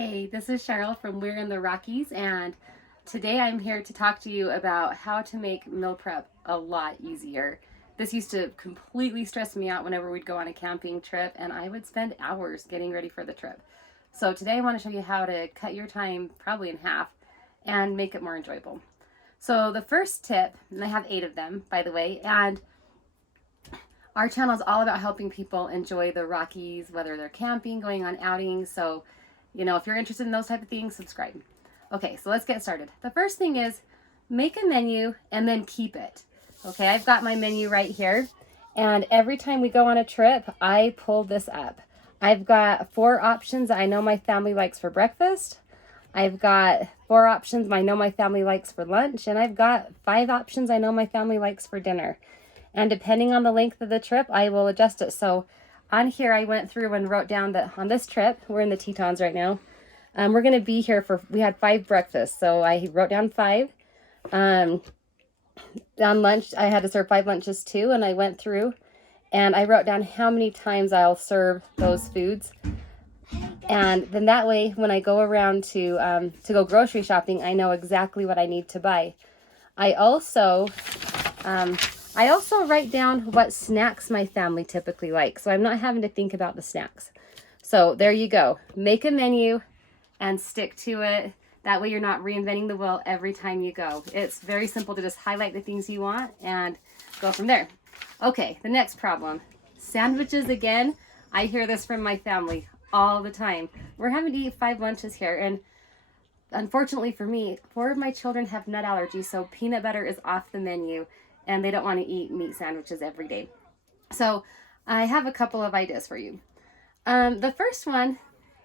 Hey, this is Cheryl from We're in the Rockies, and today I'm here to talk to you about how to make meal prep a lot easier. This used to completely stress me out whenever we'd go on a camping trip, and I would spend hours getting ready for the trip. So today I want to show you how to cut your time probably in half and make it more enjoyable. So the first tip, and I have 8 of them, by the way, and our channel is all about helping people enjoy the Rockies, whether they're camping, going on outings. So if you're interested in those type of things, subscribe. Okay, so let's get started. The first thing is make a menu and then keep it. Okay, I've got my menu right here. And every time we go on a trip, I pull this up. I've got 4 options I know my family likes for breakfast. I've got 4 options I know my family likes for lunch. And I've got 5 options I know my family likes for dinner. And depending on the length of the trip, I will adjust it. So on here, I went through and wrote down that on this trip, we're in the Tetons right now. We're going to be here we had 5 breakfasts. So I wrote down 5. On lunch, I had to serve 5 lunches too. And I went through and I wrote down how many times I'll serve those foods. And then that way, when I go around to go grocery shopping, I know exactly what I need to buy. I also write down what snacks my family typically likes, so I'm not having to think about the snacks. So there you go. Make a menu and stick to it. That way you're not reinventing the wheel every time you go. It's very simple to just highlight the things you want and go from there. Okay, the next problem. Sandwiches again. I hear this from my family all the time. We're having to eat 5 lunches here, and unfortunately for me, 4 of my children have nut allergies, so peanut butter is off the menu. And they don't want to eat meat sandwiches every day. So I have a couple of ideas for you. The first one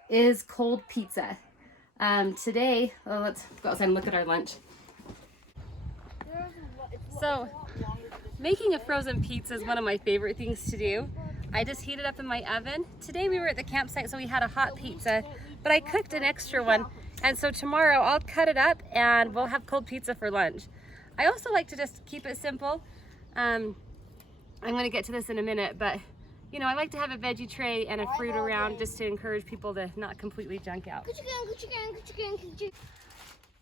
is cold pizza. Today, let's go outside and look at our lunch. So making a frozen pizza is one of my favorite things to do. I just heat it up in my oven. Today we were at the campsite, so we had a hot pizza, but I cooked an extra one. And so tomorrow I'll cut it up and we'll have cold pizza for lunch. I also like to just keep it simple. I'm going to get to this in a minute, but I like to have a veggie tray and a fruit around just to encourage people to not completely junk out.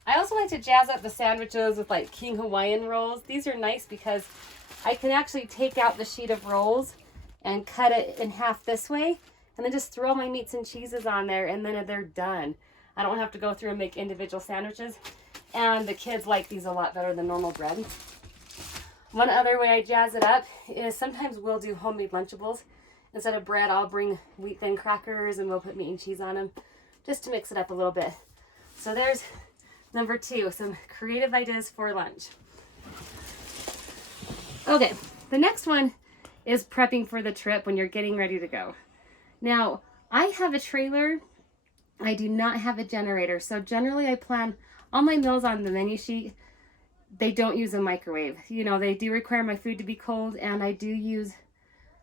I also like to jazz up the sandwiches with like King Hawaiian rolls. These are nice because I can actually take out the sheet of rolls and cut it in half this way and then just throw my meats and cheeses on there and then they're done. I don't have to go through and make individual sandwiches. And the kids like these a lot better than normal bread. One other way I jazz it up is sometimes we'll do homemade Lunchables. Instead of bread, I'll bring wheat thin crackers and we'll put meat and cheese on them just to mix it up a little bit. So there's number 2, some creative ideas for lunch. Okay, the next one is prepping for the trip when you're getting ready to go. Now, I have a trailer. I do not have a generator. So generally I plan all my meals on the menu sheet. They don't use a microwave. They do require my food to be cold, and I do use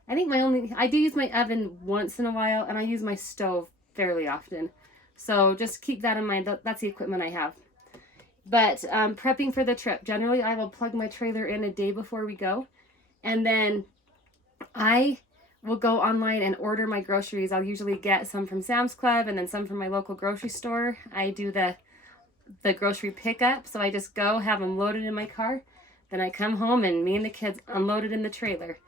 my oven once in a while, and I use my stove fairly often. So just keep that in mind. That's the equipment I have. But prepping for the trip, generally I will plug my trailer in a day before we go, and then I will go online and order my groceries. I'll usually get some from Sam's Club and then some from my local grocery store. I do the grocery pickup, so I just go have them loaded in my car, then I come home and me and the kids unload it in the trailer,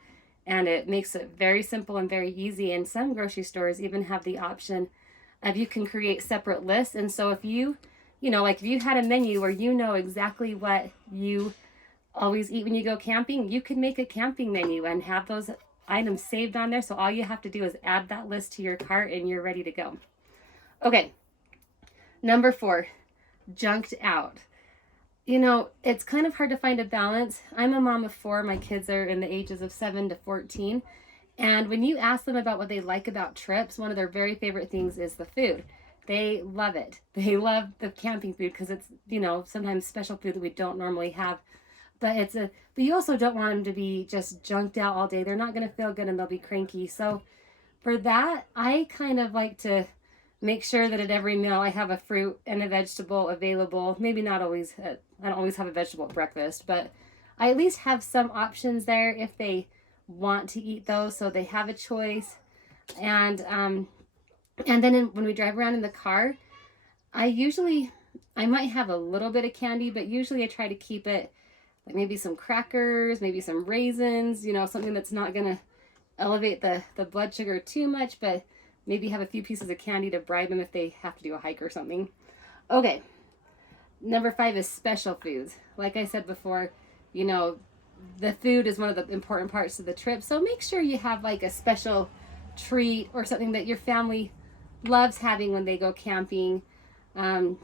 and it makes it very simple and very easy. And some grocery stores even have the option of you can create separate lists, and so if you if you had a menu where exactly what you always eat when you go camping, you could make a camping menu and have those items saved on there, so all you have to do is add that list to your cart and you're ready to go. Okay, number 4, junked out. It's kind of hard to find a balance. I'm a mom of 4. My kids are in the ages of 7 to 14. And when you ask them about what they like about trips, one of their very favorite things is the food. They love it. They love the camping food because it's, sometimes special food that we don't normally have. But you also don't want them to be just junked out all day. They're not going to feel good and they'll be cranky. So for that, I kind of like to make sure that at every meal I have a fruit and a vegetable available. Maybe not always, I don't always have a vegetable at breakfast, but I at least have some options there if they want to eat those, so they have a choice. And then when we drive around in the car, I might have a little bit of candy, but usually I try to keep it like maybe some crackers, maybe some raisins, you know, something that's not going to elevate the blood sugar too much, but maybe have a few pieces of candy to bribe them if they have to do a hike or something. Okay, number 5 is special foods. Like I said before, you know, the food is one of the important parts of the trip, so make sure you have like a special treat or something that your family loves having when they go camping. I'm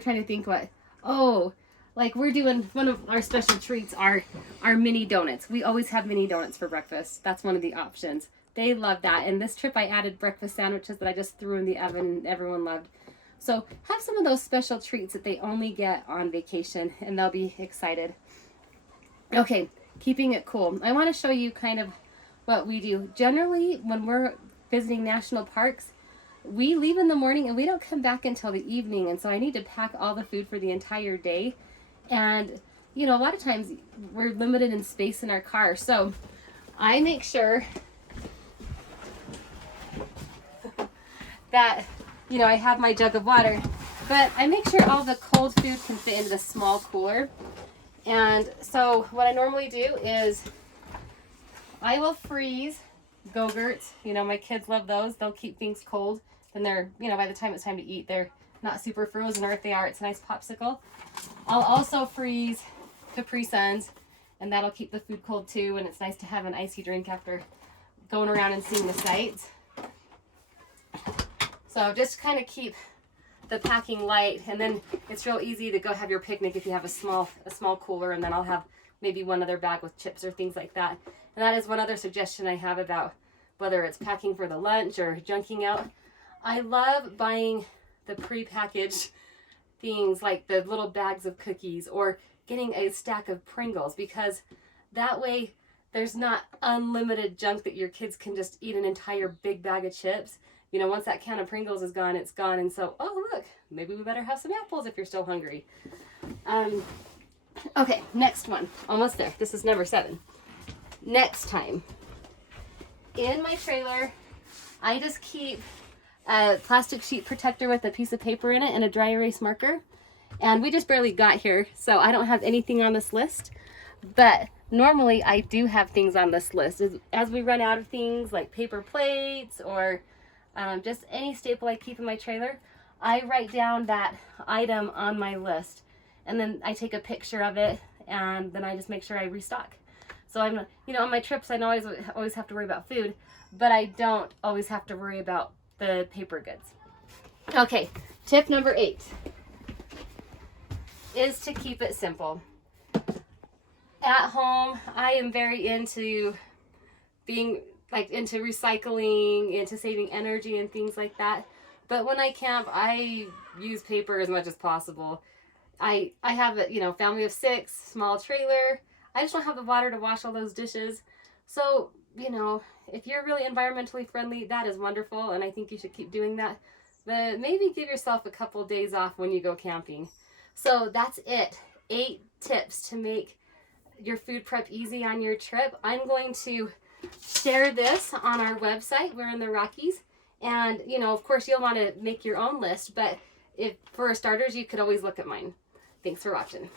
trying to think what, oh, like we're doing, one of our special treats are mini donuts. We always have mini donuts for breakfast. That's one of the options. They love that. And this trip I added breakfast sandwiches that I just threw in the oven and everyone loved. So have some of those special treats that they only get on vacation and they'll be excited. Okay, keeping it cool. I want to show you kind of what we do. Generally, when we're visiting national parks, we leave in the morning and we don't come back until the evening. And so I need to pack all the food for the entire day. And, you know, a lot of times we're limited in space in our car. So I make sure that, you know, I have my jug of water, but I make sure all the cold food can fit into the small cooler. And so what I normally do is I will freeze Go-Gurts. You know, my kids love those. They'll keep things cold. Then they're, you know, by the time it's time to eat, they're not super frozen, or if they are, it's a nice popsicle. I'll also freeze Capri Suns, and that'll keep the food cold too, and it's nice to have an icy drink after going around and seeing the sights. So just kind of keep the packing light, and then it's real easy to go have your picnic if you have a small cooler, and then I'll have maybe one other bag with chips or things like that. And that is one other suggestion I have about whether it's packing for the lunch or junking out. I love buying the pre-packaged things like the little bags of cookies or getting a stack of Pringles, because that way there's not unlimited junk that your kids can just eat an entire big bag of chips. You know, once that can of Pringles is gone, it's gone. And so, oh, look, maybe we better have some apples if you're still hungry. Okay, next one. Almost there. This is number 7. Next time. In my trailer, I just keep a plastic sheet protector with a piece of paper in it and a dry erase marker. And we just barely got here, so I don't have anything on this list. But normally I do have things on this list. As we run out of things like paper plates or just any staple I keep in my trailer, I write down that item on my list. And then I take a picture of it, and then I just make sure I restock. So I'm, you know, on my trips, I know I always have to worry about food, but I don't always have to worry about the paper goods. Okay, tip number 8 is to keep it simple. At home, I am very into being like into recycling, into saving energy and things like that. But when I camp, I use paper as much as possible. I have a, you know, family of 6, small trailer. I just don't have the water to wash all those dishes. So, you know, if you're really environmentally friendly, that is wonderful, and I think you should keep doing that. But maybe give yourself a couple days off when you go camping. So that's it. 8 tips to make your food prep easy on your trip. I'm going to share this on our website. We're in the Rockies. And, you know, of course, you'll want to make your own list. But if for starters, you could always look at mine. Thanks for watching.